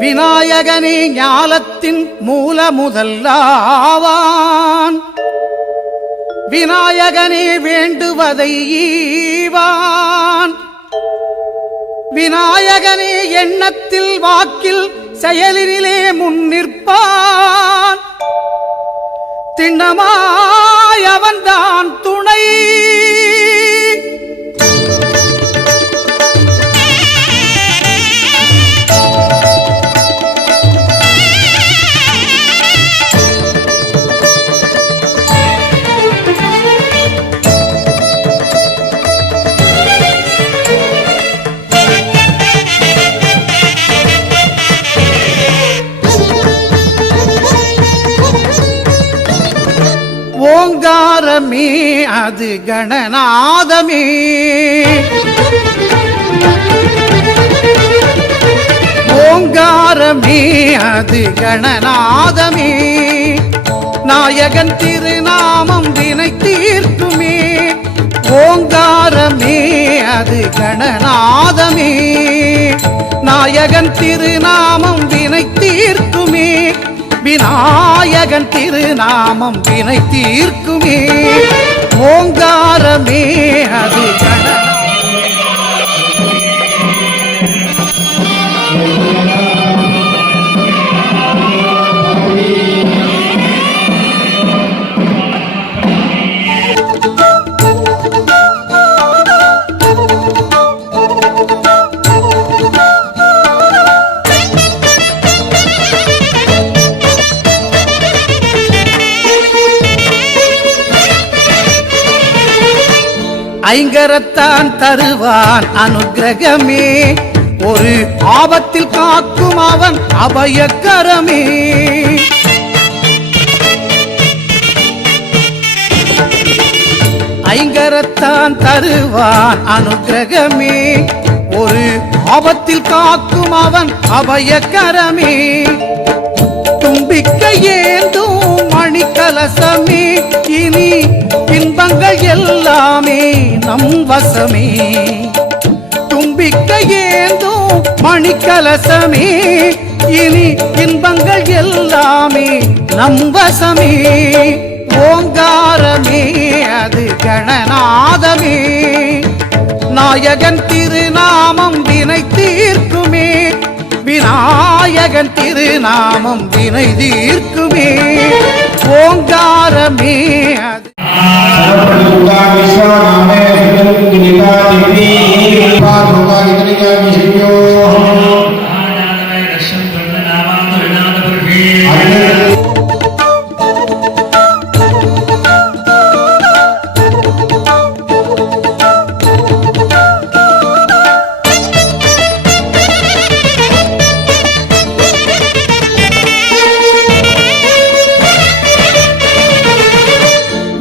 விநாயகனே ஞாலத்தின் மூல முதல்லாவான். விநாயகனே வேண்டுவதை ஈவான். விநாயகனே எண்ணத்தில் வாக்கில் செயலினிலே முன்னிற்பான். திண்ணமாய் அவன்தான் துணை. ஓங்காரமே அது கணநாதமே. ஓங்காரமே அது கணநாதமே. நாயகன் திருநாமம் வினை தீர்க்குமே. ஓங்காரமே அது கணநாதமே. நாயகன் திருநாமம் வினை தீர்க்குமே. விநாயகன் திருநாமம் வினை தீர்க்குமே. ஓங்காரமே அது ஐங்கரத்தான் தருவான் அனுக்கிரகமே. ஒரு ஆபத்தில் காக்கும் அவன் அபயக்கரமே. ஐங்கரத்தான் தருவான் அனுக்கிரகமே. ஒரு ஆபத்தில் காக்கும் அவன் அபயக்கரமே. தும்பிக்கை ஏந்தும் மணிக்கலசமே. இனி இன்பங்கள் எல்லாமே நம் வசமே. தும்பிக்கை ஏந்தும் மணிக்கலசமே. இனி இன்பங்கள் எல்லாமே நம் வசமே. ஓங்காரமே அது கணநாதமே. நாயகன் திருநாமம் வினை தீர்க்குமே. விநாயகன் திருநாமம் வினை தீர்க்குமே. ஓங்காரமே அது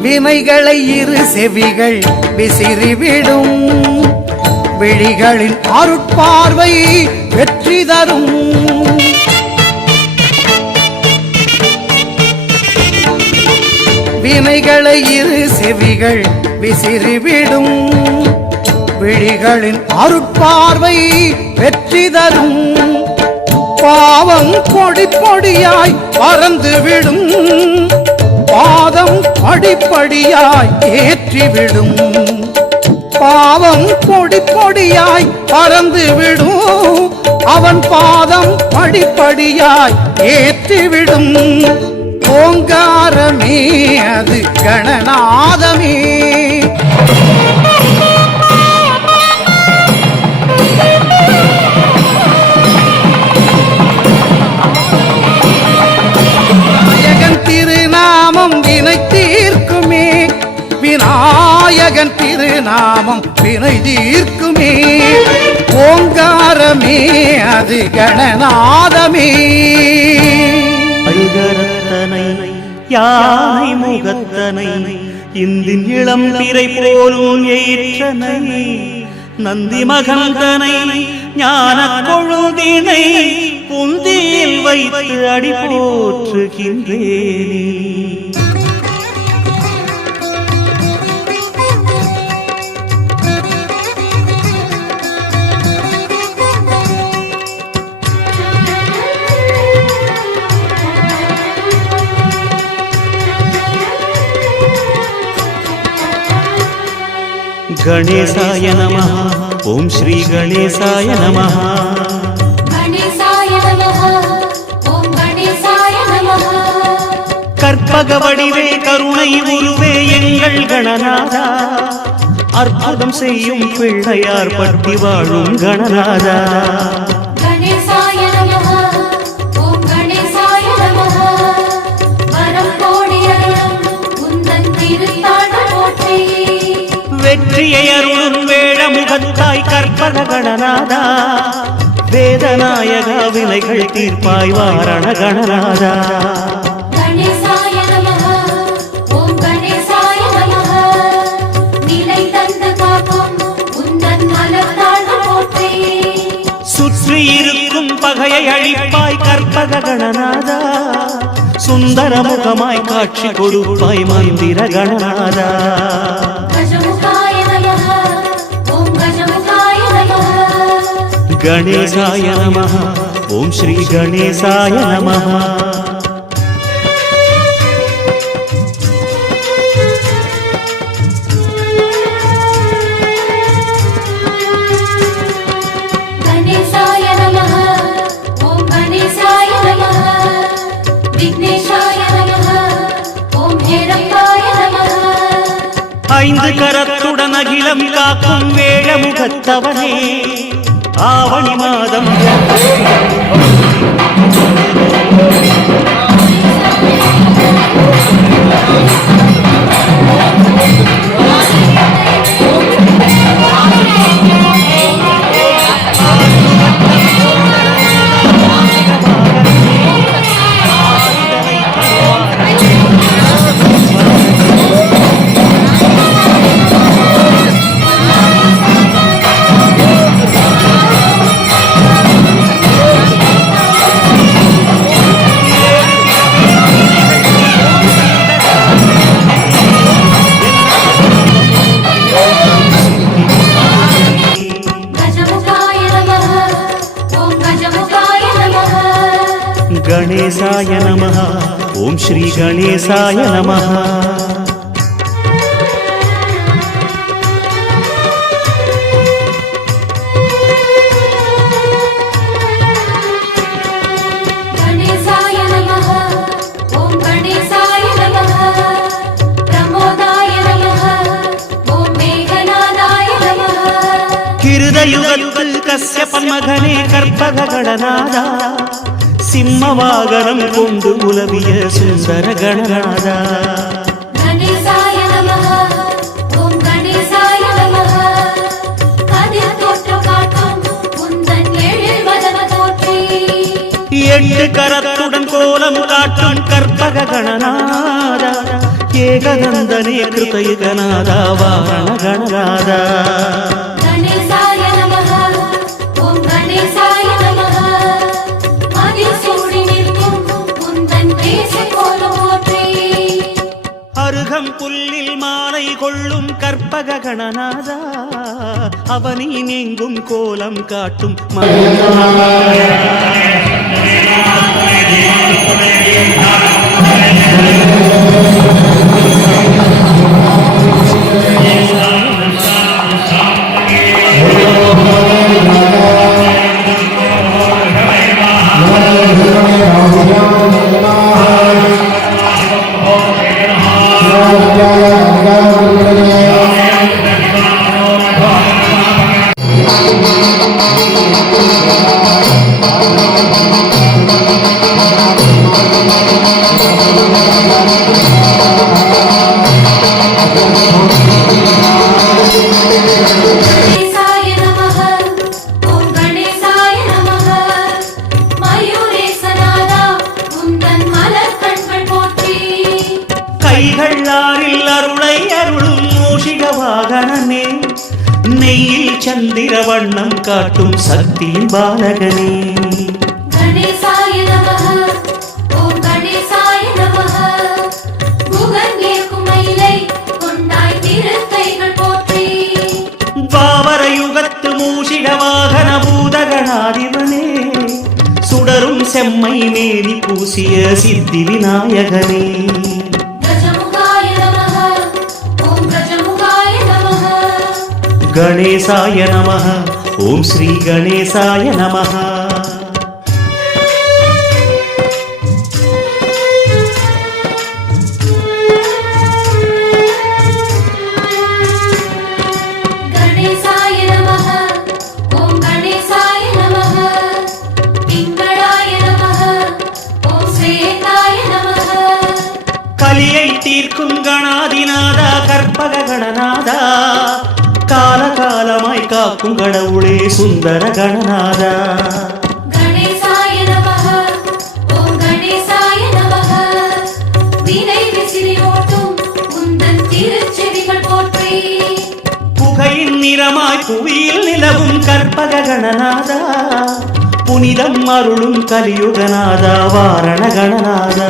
வினைகளை இரு செவிகள் விசிறிவிடும். விழிகளின் அருட்பார்வை வெற்றி தரும். வினைகளை இரு செவிகள் விசிறிவிடும். விழிகளின் அருட்பார்வை வெற்றி தரும். பாவம் பொடி பொடியாய் பறந்துவிடும். பாதம் படிப்படியாய் ஏற்றிவிடும். பாவம் பொடி பொடியாய் பறந்துவிடும். அவன் பாதம் படிப்படியாய் ஏற்றிவிடும். ஓங்காரமே அது கணநாதமே. திருநாமம் வினை தீர்க்குமே. விநாயகன் திருநாமம் வினை தீர்க்குமே. ஓங்காரமே அது கணநாதமே. ஐகரத்தனை யானை முகத்தனை இந்தின் இளம் பிறை போலும் ஏற்றனை. நந்தி மகந்தனை ஞான கொழுந்தினை புந்தியில் வைத்து அடி போற்றுகின்றேனே. गणेशाय नमः ओम श्री गणेशाय नमः गणेशाय नमः ओम गणेशाय नमः கற்பக வடிவே கருணை உருவே எங்கள் கணநாதா அற்புதம் செய்யும் பிள்ளையார் பட்டி வாழும் கணநாதா गणेशाय नमः ओम गणेशाय नमः वरम कोடி அருளும் உந்தன் திருத்தாள் போற்றி வெற்றியை அருளும் வேழமுகத்தாய் கற்பக கணநாதா வேதநாயக வினைகள் தீர்ப்பாய் வாரண கணநாதா गणेशाय नमः ओम गणेशाय नमः நிலை தந்து காக்கும் உந்தன் மலர்த்தாள் போற்றி சுற்றி இருக்கும் பகையை அழிப்பாய் கற்பக கணநாதா சுந்தர முகமாய் காட்சி கொடுப்பாய் மந்திர கணநாதா गजमुखाय नमः ओम गजमुखाय नमः गणेशाय नमः ओम श्री गणेशाय नमः गणेशाय नमः ओम गणेशाय नमः विघ्नेशाय नमः ओम हेरंबाय नमः ஐந்து கரத்துடன் அகிலம் காக்கும் வேழமுகத்தவனே ஆவணி மாதம் गजमुखाय नमः ओम गजमुखाय नमः गणेशाय नमः ओम श्री गणेशाय नमः गणेशाय नमः ओम गणेशाय नमः प्रमोदाय नमः ओम मेघनादाय नमः கிருதயுகத்தில் கஸ்யபன் மகனே கற்பக கணநாதா சிம்மவாகனம் கொண்டு உலவிய சுந்தர கணநாதா गणेशाय नमः ओम गणेशाय नमः கதிர் தோற்று காட்டும் உந்தன் எழில் வதன போற்றி எட்டு கரத்துடன் கோலம் காட்டும் கற்பக கணநாதா ஏகநந்தனே கிருதயுகநாதா வாரண கணநாதா गणेशाय नमः ओम गणेशाय नमः அதில் சூடி நிற்கும் உந்தன் தேச கோலம் போற்றி அருகம் புல்லில் மாலை கொள்ளும் கற்பக கணநாதா அவனி நீங்கும் கோலம் காட்டும் गणेशाय नमः ओम गणेशाय नमः मयूरेशनादा உந்தன் மலர் கண்கள் போற்றி கைகள் ஆறில் அருளை அருளும் மூஷிக வாகனனே நெய்யில் சந்திர வண்ணம் காட்டும் சக்தி பாலகனே गणेशाय नमः ओम गणेशाय नमः குகங்கே குமைலை கொண்டாய் திருக்கைகள் போற்றி பாவர யுகத்து மூஷிக வாகன பூதகணாதிபனே சுடரும் செம்மை மேனி பூசிய சித்தி விநாயகனே गजमुखाय नमः ओम गजमुखाय नमः கணேசாய நமः ஓம் ஸ்ரீ கணேசாய நமः गणेशाय नमः ॐ गणेशाय नमः पिङ्गळाय नमः ॐ श्वेताय नमः கலியை தீர்க்கும் கணாதிநாதா கற்பக கணநாதா காலகாலமாய் காக்கும் கடவுளே சுந்தர கணநாதா गणेशाय नमः ॐ गणेशाय नमः வினை விசிறி ஓட்டும் உந்தன் திருச்செவிகள் போற்றி புகையின் நிறமாய் புவியில் நிலவும் கற்பக கணநாதா புனிதம் அருளும் கலியுகநாதா வாரண கணநாதா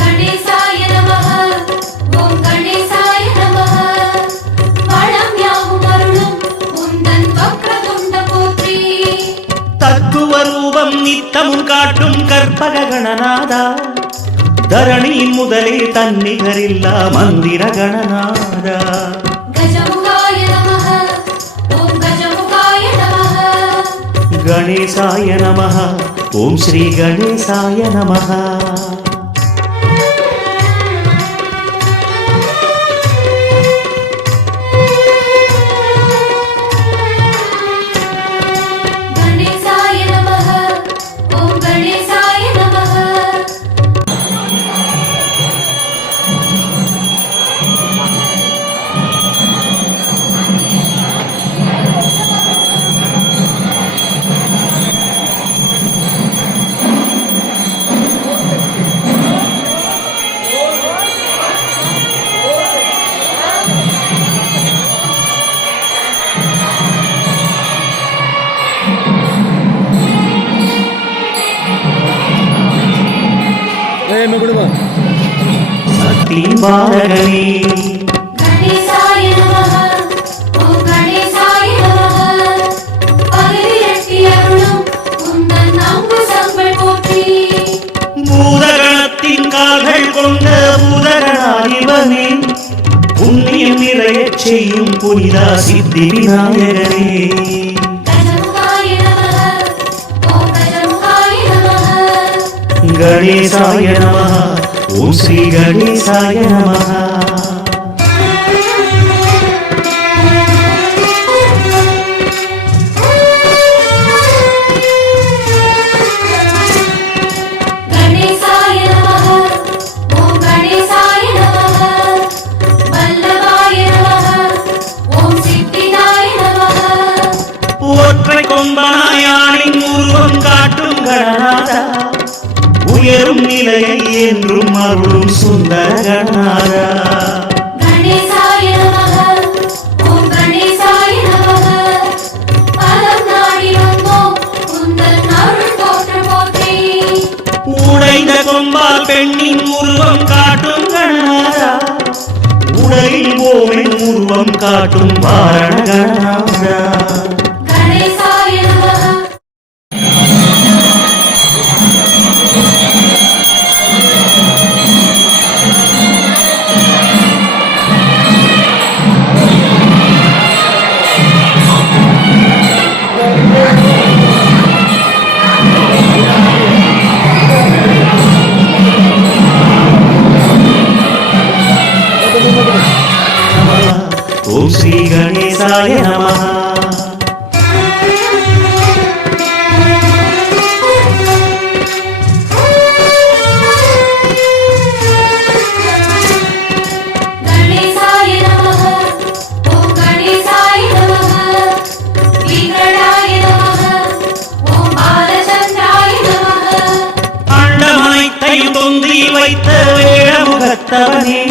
गणेशाय नमः ॐ गणेशाय नमः வளம் யாவும் அருளும் உந்தன் வக்ரதுண்ட போற்றி தத்துவ ரூபம் நித்தமும் காட்டும் கற்பக கணநாதா தரணியின் முதலே தன்னிகரில்லா மந்திர கணநாதா गजमुखाय नमः ॐ गजमुखाय नमः கணேசாய நமः ஓம் ஸ்ரீ கணேசாய நமः गणेशाय नमः ॐ गणेशाय नमः சக்தி பாலகனே गणेशाय नमः ॐ गणेशाय नमः பகலிரட்டி அருளும் உந்தன் அங்குசங்கள் போற்றி பூதகணத்தின் கால்கள் கொண்ட பூதகணாதிபனே புண்ணியம் நிறையச் செய்யும் புனிதா சித்தி விநாயகனே गजमुखाय नमः ॐ गजमुखाय नमः கணேசாய நமः ஓம் ஸ்ரீ கணேசாய நமः गणेशाय नमः ॐ गणेशाय नमः वल्लभाय नमः ॐ सिद्धिदाय नमः ஒற்றை கொம்பனாயானின் உருவம் காட்டும் கணநாதா உயரும் நிலையை என்றும் அருளும் சுந்தர கணநாதா गणेशाय नमः ॐ गणेशाय नमः பலம் நாடி வந்தோம் உந்தன் அருள் போற்ற போற்றி உடைந்த கொம்பால் பெண்ணின் உருவம் காட்டும் கணநாதா உடலில் ஓமின் உருவம் காட்டும் வாரண கணநாதா गणेशाय नमः ஓம் ஸ்ரீ கணேசாய நமः गणेशाय नमः ॐ गणेशाय नमः विघ्नाय नमः ॐ बालचन्द्राय नमः அண்டமனைத்தையும் தொந்தி வைத்த வேழமுகத்தவனே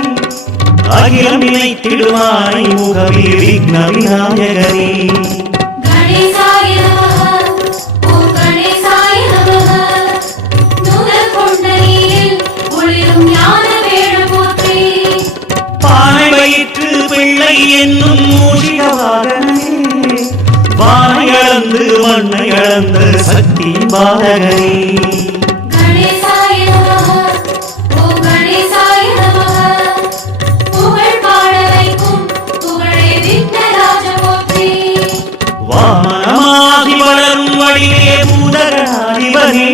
அகிலம் நினைத்திடுவாய் முகவே விக்ன விநாயகனே गणेशाय नमः ॐ गणेशाय नमः நுதல் கொண்டனியில் ஒளிரும் ஞான வேட போற்றி பானை வயிற்று பிள்ளை என்னும் மூஷிக வாகனே வானை அளந்து மண்ணை அளந்த சக்தி பாலகனே गणेशाय नमः ॐ गणेशाय नमः புகழ் பாட வைக்கும் புகழே விக்னராஜ போற்றி வானமாகி வளரும் வழியே பூதகணாதிபதி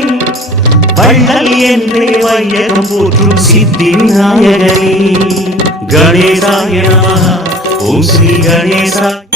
வள்ளல் என்றே வையகம் போற்றும் சித்தி விநாயகனே கணேசாய நமः ஓம் ஸ்ரீ கணேசாய